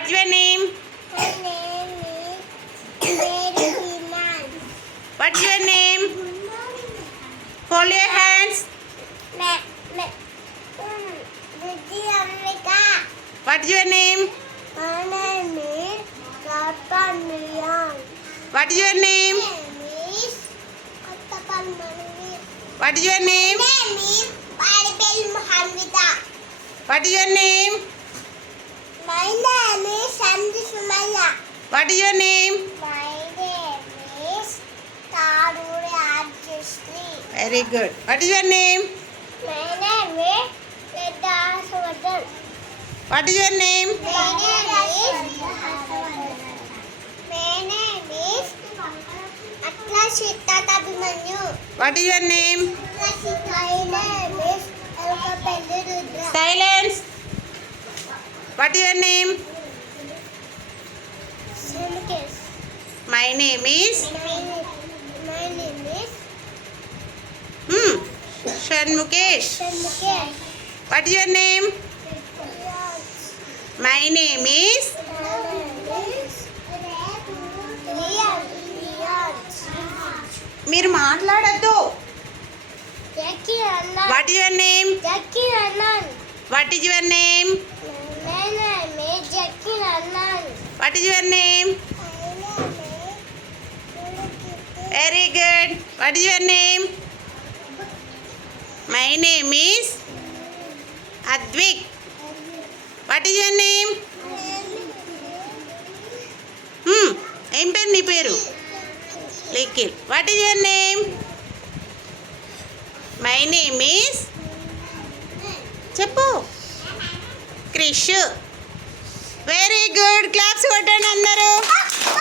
What's your name? My name is Mary Himan. What's your name? Hold your hands. Vijay Amrika. What's your name? My name is Karpan Miyan. What's your name? My name is Kattapan Manvi. What's your name? My name is Paribel Muhammadita. What's your name? My name is Sandhi Sumaya. What is your name? My name is Taruri Arjusri. Very good. What is your name? My name is Leda Savadan. What is your name? My name is Atla Sita Abhimanyu. What is your name? My name is Elka Pelli Rudra. Silence. What is your name? Shamukes. My name is My name is Shanmukesh. Shamukes. What is your name? My name is మీరు మాట్లాడద్దు. What is your name? What is your name? What is your name? Very good. What is your name? My name is Advik. What is your name? ఏం పేరు నీ పేరు? Likhil. What is your name? My name is చెప్పు. Krish. Very good.